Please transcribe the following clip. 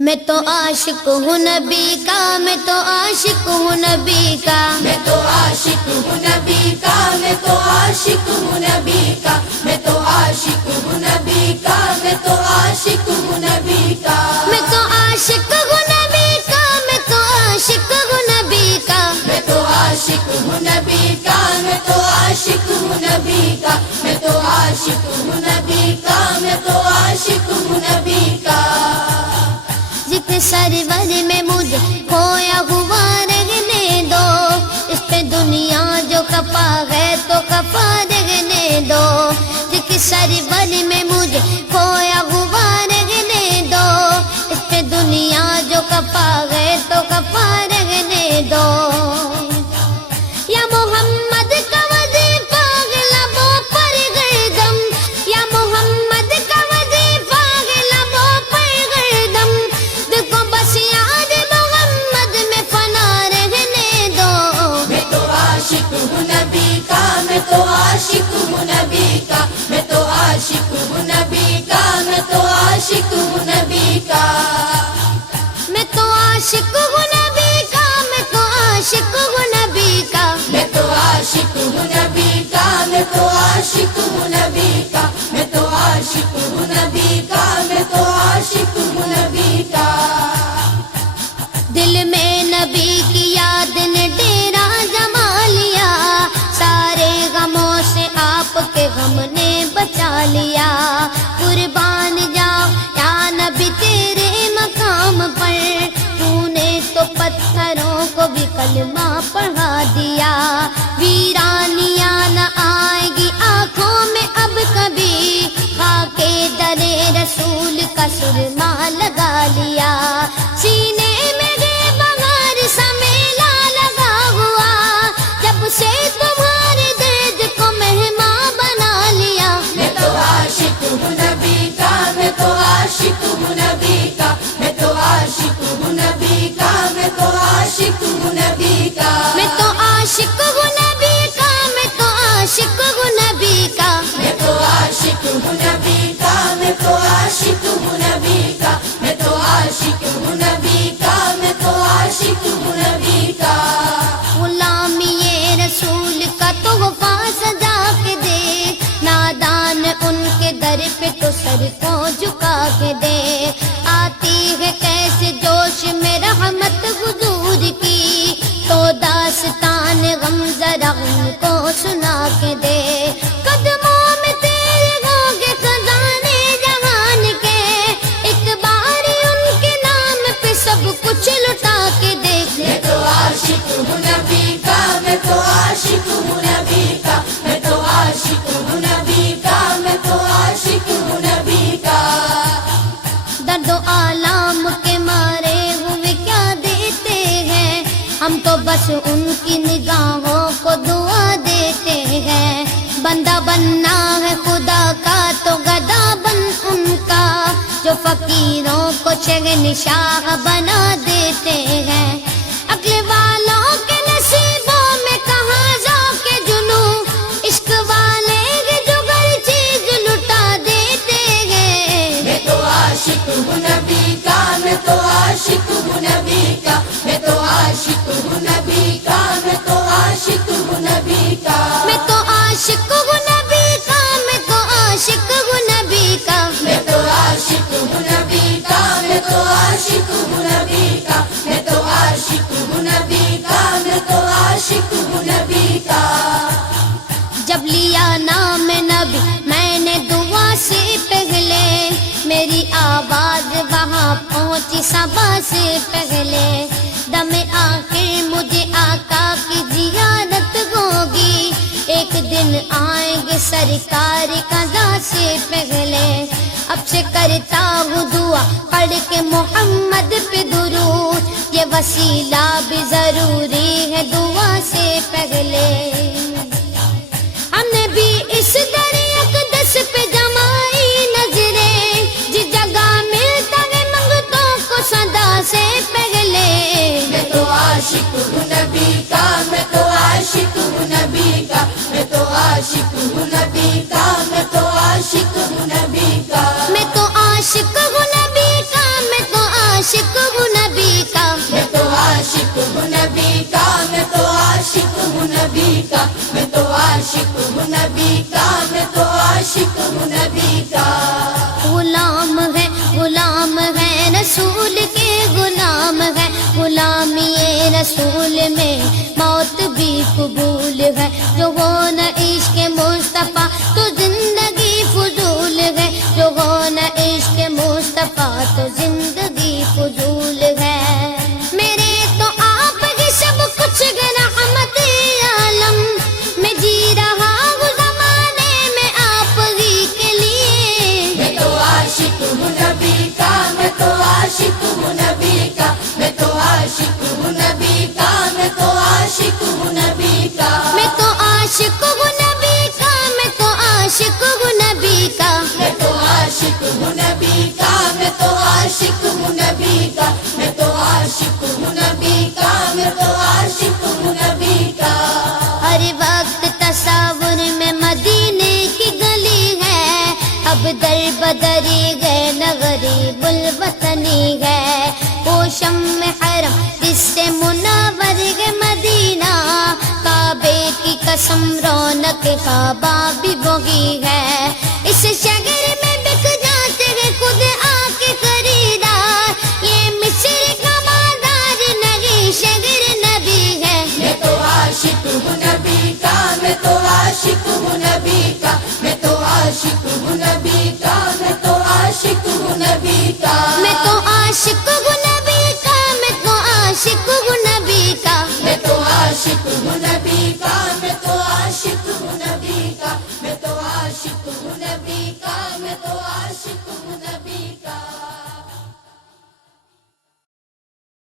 میں تو عاشق ہوں نبی کا، میں تو عاشق ہوں نبی کا، میں تو عاشق ہوں نبی کا، میں تو عاشق ہوں نبی کا، میں تو عاشق ہوں نبی کا، میں تو عاشق ہوں نبی کا، میں تو عاشق ہوں نبی کا، میں تو عاشق ہوں نبی کا، میں تو عاشق ہوں نبی کا، میں تو عاشق ہوں نبی کا، میں تو عاشق ہوں نبی کا، میں تو عاشق ہوں نبی کا، ذکر سرور میں مجھے کھویا ہوا رہنے دو، اس پہ دنیا جو کپا ہے تو کپا رہنے دو، ذکر سرور میں مجھے کھویا ہوا رہنے دو، اس پہ دنیا جو کپا ہے تو کپا رہنے دو، یا محمد کا وظیفہ ہے لبوں پر گردم، یا محمد کا وظیفہ ہے لبوں پر گردم، دیکھو بس یاد محمد میں فنا رہنے دو، میں تو عاشق ہوں نبی کا، میں تو عاشق ہوں نبی کا، میں تو عاشق ہوں نبی کا، میں تو عاشق ہوں نبی کا، میں تو عاشق ہوں نبی کا، میں تو عاشق ہوں نبی کا، میں تو عاشق ہوں نبی کا، میں تو عاشق ہوں نبی کا، میں تو عاشق ہوں نبی کا، میں تو عاشق ہوں نبی کا، دل میں نبی کی یاد نے ڈیرا جما لیا، سارے غموں سے آپ کے غم نے بچا لیا، قربان جاؤ یا نبی تیرے مقام پر، تو نے تو پتھروں کو بھی کلمہ پڑھا دیا، ویرانیاں نہ آئے گی آنکھوں میں اب کبھی، خاکے درے رسول کا سرما لگا لیا، سینے میں گے بغار سا میلہ لگا ہوا، جب سے تمہارے درد کو مہمان بنا لیا، میں تو عاشق ہوں نبی کا، میں تو عاشق ہوں نبی کا، میں تو عاشق ہوں نبی کا، میں تو عاشق ہوں نبی کا، میں تو عاشق ہوں نبی کا، میں تو عاشق ہوں نبی کا، میں تو عاشق ہوں نبی کا، میں تو عاشق ہوں نبی کا، میں تو عاشق ہوں نبی کا، میں تو عاشق ہوں نبی کا، غلامی رسول کا تحفہ سجا کے دے، نادان ان کے در پہ تو سر کو جھکا کے دے، آتی ہے کیسے جوش میں رحمت حضور کی، تو داستان غم ذرا ان کو سنا کے دے، قدموں میں تیرے ہوں گے خزانے جہان کے، ایک بار ان کے نام پہ سب کچھ لٹا کے دیکھ، میں تو عاشق ہوں نبی کا، میں تو عاشق ہوں نبی کا، میں تو عاشق ہوں نبی کا، میں تو عاشق ہوں نبی کا، درد و آلام کے مارے ہوئے کیا دیتے ہیں، ہم تو بس ان کی نگاہوں کو دعا دیتے ہیں، بندہ بننا ہے خدا کا تو گدا بن ان کا، جو فقیروں کو شہنشاہ بنا دیتے ہیں، عقل والوں کے نصیبوں میں کہاں ذوق جنو، عشق والے جو ہر چیز لٹا دیتے ہیں، میں تو عاشق ہوں نبی کا، میں تو عاشق ہوں نبی کا، میں تو عاشق ہوں نبی کا، میں تو عاشق ہوں نبی کا، میں تو عاشق ہوں نبی کا، میں تو عاشق ہوں نبی کا، میں تو عاشق ہوں نبی کا، میں تو عاشق ہوں نبی کا، میں تو عاشق ہوں نبی کا، میں تو عاشق ہوں نبی کا، جب لیا نام نبی میں نے دعا سے پہلے، میری آواز وہاں پہنچی صبا سے پہلے، دم آخر مجھے آقا کی زیارت ہوگی، ایک دن آئیں گے سرکار قضا سے پہلے، اب سے کرتا ہوں دعا پڑھ کے محمد پہ درود، یہ وسیلہ بھی ضروری ہے دعا سے پہلے، ہم نے بھی اس در اقدس پہ جمائی نظریں، جس جگہ ملتا ہے منگتوں کو صدا سے پہلے، میں تو عاشق ہوں نبی کا، میں تو عاشق ہوں نبی کا، میں تو عاشق ہوں نبی کا، میں تو عاشق ہوں نبی کا، میں تو عاشق ہوں نبی کا، میں تو عاشق عاشق ہوں نبی کا، میں تو عاشق ہوں نبی کا، میں تو عاشق ہوں نبی کا، میں تو عاشق ہوں نبی کا، میں تو عاشق ہوں نبی کا۔ غلام ہے رسول کے غلام ہے، غلامی رسول میں موت بھی قبول ہے، جو ہو نہ عشق مصطفیٰ تو زندگی فضول ہے، جو ہو نہ عشق مصطفیٰ تو زندگی فضول ہے۔ میرے تو آپ ہی سب کچھ رحمت عالم، میں جی رہا ہوں زمانے میں آپ ہی کے لیے۔ میں تو عاشق ہوں نبی کا، میں تو عاشق ہوں نبی کا، میں تو عاشق ہوں نبی کا، میں تو عاشق ہوں نبی کا۔ میں تو عاشق ہوں نبی کا، میں تو عاشق ہوں نبی کا، میں تو عاشق ہوں نبی کا، میں تو عاشق ہوں نبی کا، میں تو عاشق ہوں نبی کا، میں تو عاشق ہوں نبی کا۔ ہر وقت تصور میں مدینے کی گلی ہے، اب در بدری گئے نہ غریب الوطنی ہے، وہ شمع حرم جس سے منور ہے مدینہ، کعبے کی قسم رونق کعبہ بھی وہی ہے، اس شہر